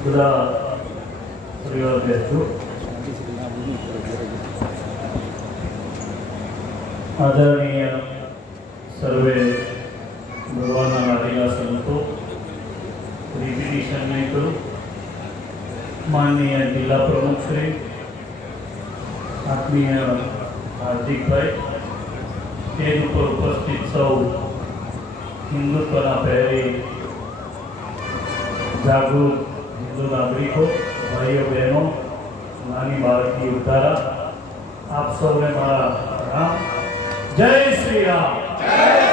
બધા પરિવાર બેસજો આદરણીય સર્વે ભગવાનના લાડીલા સંતો રિપિટિશન નહીં કરું માનનીય જિલ્લા પ્રમુખ શ્રી આત્મીય હાર્દિકભાઈ સ્ટેજ ઉપર ઉપસ્થિત સૌ હિન્દુત્વના પહેરી જાગૃત હિન્દુ નાગરિકો ભાઈઓ બહેનો, નાની બાળકી ઉતારા. આપ સૌને મારા રામ જય શ્રી રામ. આપણે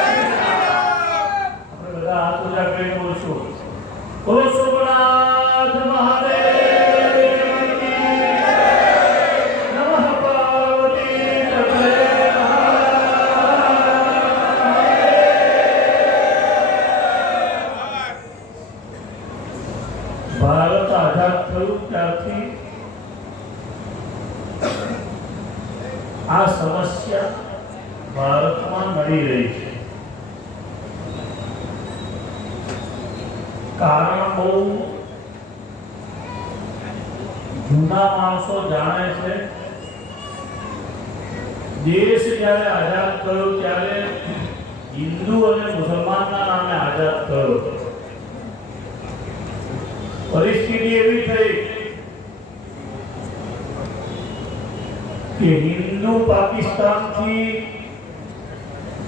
ભારત આઝાદ થયું ત્યારથી આ સમસ્યા ભારતમાં નડી રહી છે કારણ બહુ જૂના માણસો જાણે છે દેશ જ્યારે આઝાદ થયો ત્યારે હિન્દુ અને મુસલમાનના નામે આઝાદ થયો પરિસ્થિતિ એવી થઈ કે હિન્દુ પાકિસ્તાનથી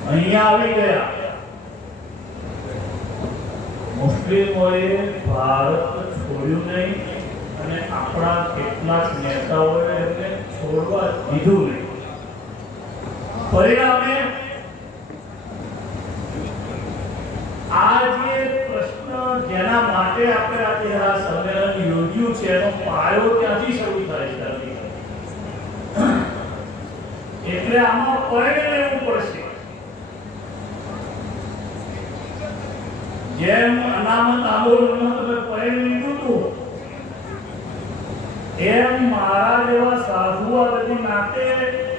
અહીંયા આવી ગયા. મુસ્લિમોએ ભારત છોડ્યું નહીં અને આપણા કેટલાક નેતાઓએ એમને છોડવા દીધું નહીં. પરિણામે આ જે પ્રશ્ન જેના માટે આપણે આજે આ સંમેલન યોજ્યું છે, એનો પાયો ત્યાંથી શરૂ થાય છે એટલે આમાં પરિણય લેવું પડશે. જેમ અનામત આંદોલનમાં તમે પરિણય લીધું હતું, એમ મારા જેવા સાધુ આ બધી નાતે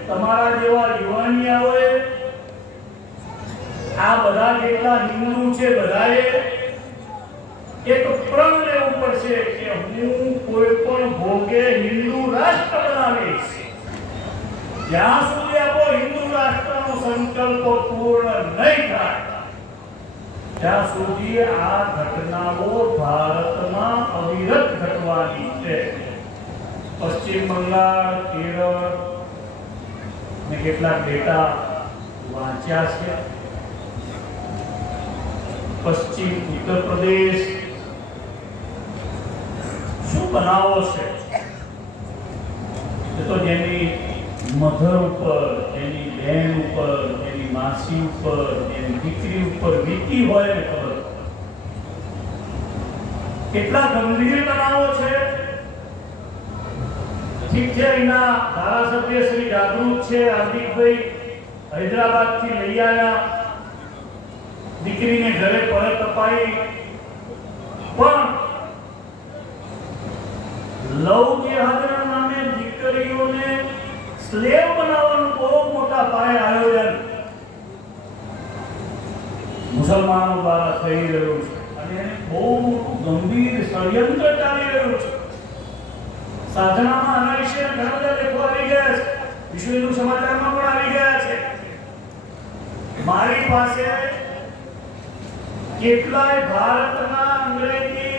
તમારા જેવા યુવાનિયાઓએ આ બધા જેટલા હિન્દુ છે બધાએ એક પ્રણ લેવું પડશે કે હું કોઈ પણ ભોગે હિન્દુ રાષ્ટ્ર બનાવીશ. જ્યાં સુધી આપણો હિન્દુ રાષ્ટ્રનો સંકલ્પ પૂર્ણ નહીં થાય, ત્યાં સુધી આ ઘટનાઓ ભારતમાં અવિરત ઘટવાની છે. પશ્ચિમ બંગાળ, કેરળ ને કેટલાક ડેટા વાંચ્યા છે. પશ્ચિમ ઉત્તર પ્રદેશ શું બનાવો છે? એ તો જેની મધર ઉપર, જેની બહેન ઉપર, જેની માસી ઉપર, જેની દીકરી ઉપર વીતી હોય ને ખબર? કેટલા ગંભીર બનાવો છે? ઠીક છે, એના ધારાસભ્ય શ્રી જાગૃત છે, હાર્દિકભાઈ હૈદરાબાદથી લઈ આવ્યા. દીકરીને ઘરે પરત અપાઈ પણ લવ જેહાદના નામે દીકરીઓને સ્લેવ બનાવવાનું બહુ મોટા પાયે આયોજન. મુસલમાનો દ્વારા થઈ રહ્યું છે. અને બહુ મોટું ગંભીર ષડયંત્ર ચાલી રહ્યું છે. સાધનામાં આના ઘણા બધા લેખો આવી ગયા છે. વિશ્વ હિન્દુ સમાચારમાં પણ આવી ગયા છે. મારી પાસે કેટલાય ભારતના અંગ્રેજી,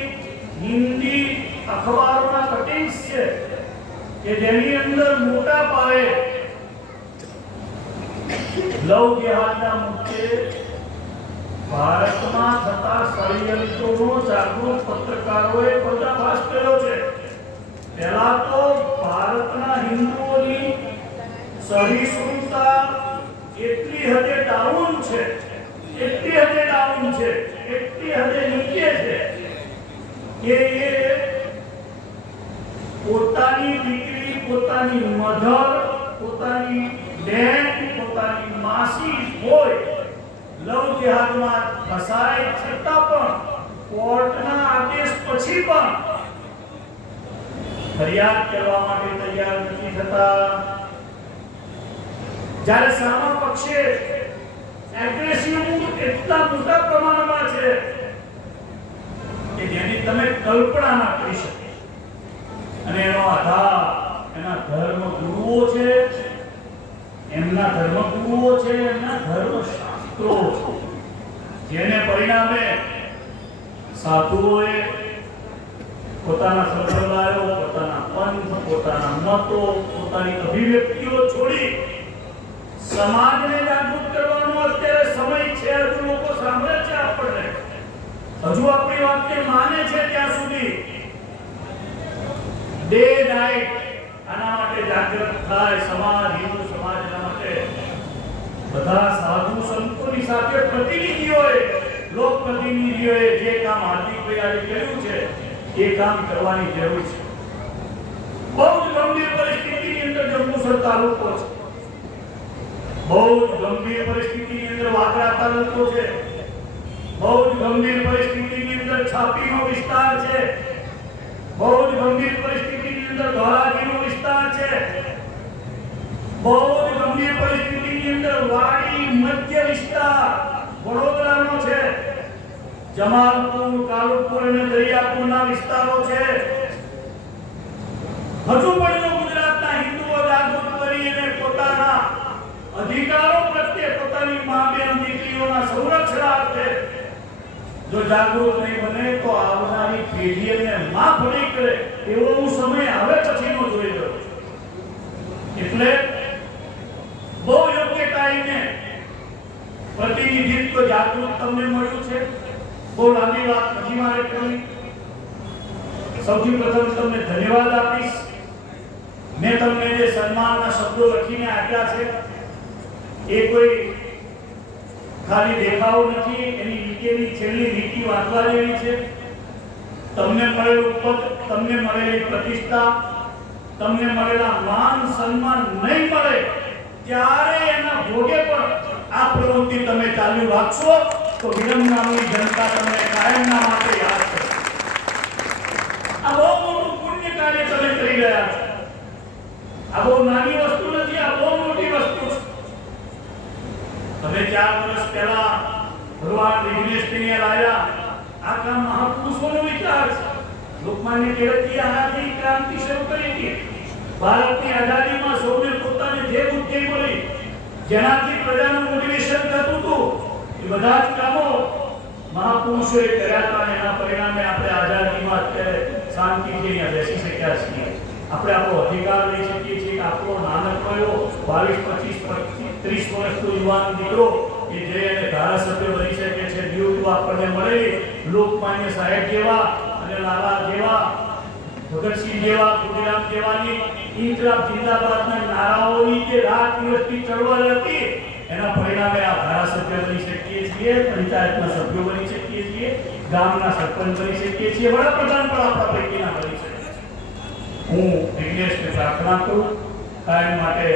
હિન્દી અખબારોના કટિંગ્સ છે કે જેની અંદર મોટા પાયે લવ જેહાદના મુદ્દે ભારતમાં થતા ષડયંત્રોનો જાગૃત પત્રકારોએ પર્દાફાશ કર્યો છે. પહેલા તો ભારતના હિન્દુઓની સહિષ્ણુતા એટલી હદે ડાઉન છે, એટલી હદે ડાઉન છે એટલી હદે નીચે છે કે એ પોતાની દીકરી, પોતાની મધર, પોતાની બહેન પોતાની માસી હોય લવ જેહાદમાં ફસાય છતાં પણ કોર્ટના આદેશ પછી પણ ફરિયાદ કરવા માટે તૈયાર નથી થતા. જ્યારે સામા પક્ષે એગ્રેસિવ એટલા મોટા પ્રમાણમાં છે કે જેની તમે કલ્પના ના કરી શકો. અને એનો આધાર એના ધર્મ ગુરુઓ છે. એમના ધર્મ ગુરુઓ છે, એમના ધર્મ શાસ્ત્રો જેને પરિણામે સાધુઓએ પોતાના સંપ્રદાયો, પોતાના પંથ, પોતાના મતો, પોતાની અભિવ્યક્તિઓ છોડી સમાજને જાગૃત કરવાનો અત્યારે સમય છે. હજુ લોકો સાંભળે છે આપણને. હજુ આપણી વાતને માને છે ત્યાં સુધી. ડે નાઈટ આના માટે જાગૃત થાય, સમાજ, હિન્દુ સમાજના માટે. બધા સાધુ સંતોની સાથે પ્રતિનિધિઓએ, લોક પ્રતિનિધિઓએ જે કામ હાર્દિકભાઈ આજે કર્યું છે, એ કામ કરવાની જરૂર છે. બહુ જ ગંભીર પરિસ્થિતિની અંદર જંબુસર તાલુકો છે. બહુ જ ગંભીર પરિસ્થિતિની અંદર વાગરા તાલુકો છે. બહુ જ ગંભીર પરિસ્થિતિની અંદર છાપીનો વિસ્તાર છે બહુ જ ગંભીર પરિસ્થિતિની અંદર ધોરાજીનો વિસ્તાર છે બહુ જ ગંભીર પરિસ્થિતિની અંદર વાડી, મધ્ય વિસ્તાર વડોદરાનો છે. જમાલપુર, કાલુપુર અને દરિયાપુરના વિસ્તારો છે. હજુ પણ જો ગુજરાતના હિન્દુઓ જાગૃત કરી અને પોતાના અધિકારો પ્રત્યે પોતાની મા બેન દીકરીઓના આપે, જો જાગૃત નહીં બને તો આવનારી પેઢીને માફ નહીં કરે, એવો હું સમય હવે પછીનો જોઈ રહ્યો છું. એટલે બહુ યોગ્ય ટાઈમે પ્રતિનિધિત્વ જાગૃત તમને મળ્યું છે. બહુ લાંબી વાત નથી મારે કરવી. સૌથી પ્રથમ તમને ધન્યવાદ આપીશ. મેં તમને જે સન્માનના શબ્દો લખીને આપ્યા છે, એ કોઈ ખાલી દેખાવ નથી. એની નીચેની છેલ્લી લીટી વાંચવા જેવી છે. તમને મળેલું પદ તમને મળેલી પ્રતિષ્ઠા, તમને મળેલા માન સન્માન નહીં મળે ત્યારે એના ભોગે પણ આ પ્રવૃત્તિ તમે ચાલુ રાખશો તો વિરમગામની જનતા તમને કાયમના માટે યાદ કરશે આ બહુ મોટું પુણ્ય કાર્ય તમે કરી રહ્યા છો. આ બહુ નાની વસ્તુ નથી, આ બહુ મોટી વસ્તુ છે. તમે ચાર વર્ષ પહેલા ભગવાન વિઘ્નેશજીને લાયા આ કામ મહાપુરુષોનો વિચાર છે. લોકમાન્ય તિલકજીએ આનાથી ક્રાંતિ શરૂ કરી હતી. ભારતની આઝાદીમાં સૌને જેનાથી પ્રજાનું મોટિવેશન થતું હતું, એ બધા જ કામો મહાપુરુષોએ કર્યા હતા અને એના પરિણામે આપણે આઝાદીમાં અત્યારે શાંતિથી અહીંયા બેસી શક્યા છીએ. આપણે આપણો અધિકાર લઈ શકીએ છીએ. કે આપણો કયો બાવીસ, પચીસ ત્રીસ વર્ષનો યુવાન દીકરો કે જે એને ધારાસભ્ય બની શકે છે. ડ્યુટી આપણને મળેલી લોકમાન્ય સાહેબ જેવા અને લાલા જેવા ભગતસિંહ જેવા ખુદીરામ જેવાની ઇન્કલાબ જિંદાબાદના નારાઓની જે રાત દિવસની ચળવળ હતી, એના પરિણામે આ ધારાસભ્ય બની શકીએ છીએ, પંચાયતના સભ્યો બની શકીએ છીએ, ગામના સરપંચ બની શકીએ છીએ, વડાપ્રધાન પણ આપણા પૈકીના બની શકીએ હું વિઘ્નેશને પ્રાર્થના કરું, કાયમ માટે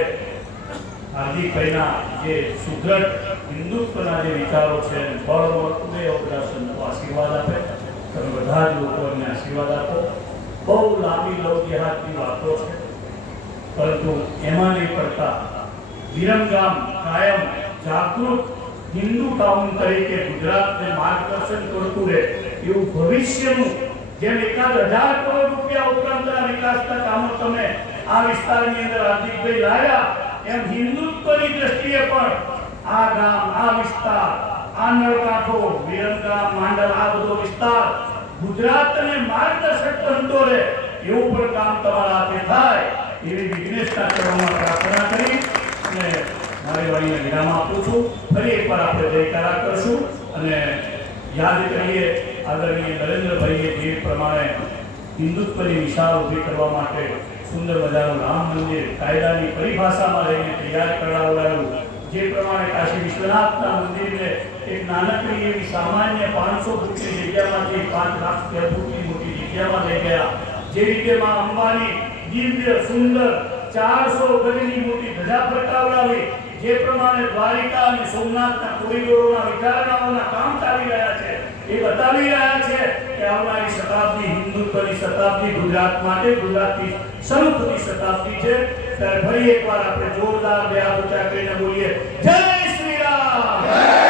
હાર્દિકભાઈના જે સુદ્રઢ હિન્દુત્વના જે વિચારો છે એને બળ મળતું એ આશીર્વાદ આપે. તમે બધા જ લોકો એમને આશીર્વાદ આપો. બહુ લાંબી લવ જેહાદની વાતો છે. પરંતુ એમાં નહીં પડતા વિરમગામ કાયમ જાગૃત હિન્દુ ટાઉન તરીકે ગુજરાતને માર્ગદર્શન કરતું રહે એવું ભવિષ્યનું જેમ એકાદ હજાર કરોડ રૂપિયા ઉપરાંતના વિકાસના કામો તમે આ વિસ્તારની અંદર હાર્દિકભાઈ લાવ્યા, એમ હિન્દુત્વની દ્રષ્ટિએ પણ આ ગામ, આ વિસ્તાર, આ નળકાંઠો, વિરમગામ, માંડલ, આ બધો વિસ્તાર ગુજરાતને માર્ગદર્શક બનતો રહે એવું પણ કામ તમારા હાથે થાય, એવી વિઘ્નેશતા કરવામાં પ્રાર્થના કરી અને મારી વાણીને વિરામ આપું છું. ફરી એકવાર આપણે જયકારા કરશું અને યાદ કરીએ આદરણીય નરેન્દ્રભાઈએ જે પ્રમાણે હિન્દુત્વની વિશાળ ઊભી કરવા માટે સુંદર મજાનું રામ મંદિર કાયદાની પરિભાષામાં રહીને તૈયાર કરાવડાયું જે પ્રમાણે કાશી વિશ્વનાથના મંદિરને એક નાનકડી એવી સામાન્ય પાંચસો ફૂટની જગ્યામાંથી પાંચ લાખ સ્ક્વેર ફૂટની મોટી જગ્યામાં લઈ ગયા. જે રીતે માં અંબાની દિવ્ય, સુંદર, ચારસો ગજની મોટી ધજા પ્રગટાવડાવી, જે પ્રમાણે દ્વારિકા અને સોમનાથના કોરિડોરોના વિચારણાઓના કામ ચાલી રહ્યા છે, એ બતાવી રહ્યા છે કે આવનારી શતાબ્દી હિન્દુત્વની શતાબ્દી ગુજરાત માટે ગુજરાતની શરૂ શતાબ્દી છે. ત્યારે ફરી એકવાર આપણે જોરદાર બે હાથ ઊંચા કરીને બોલીએ. જય શ્રી રામ!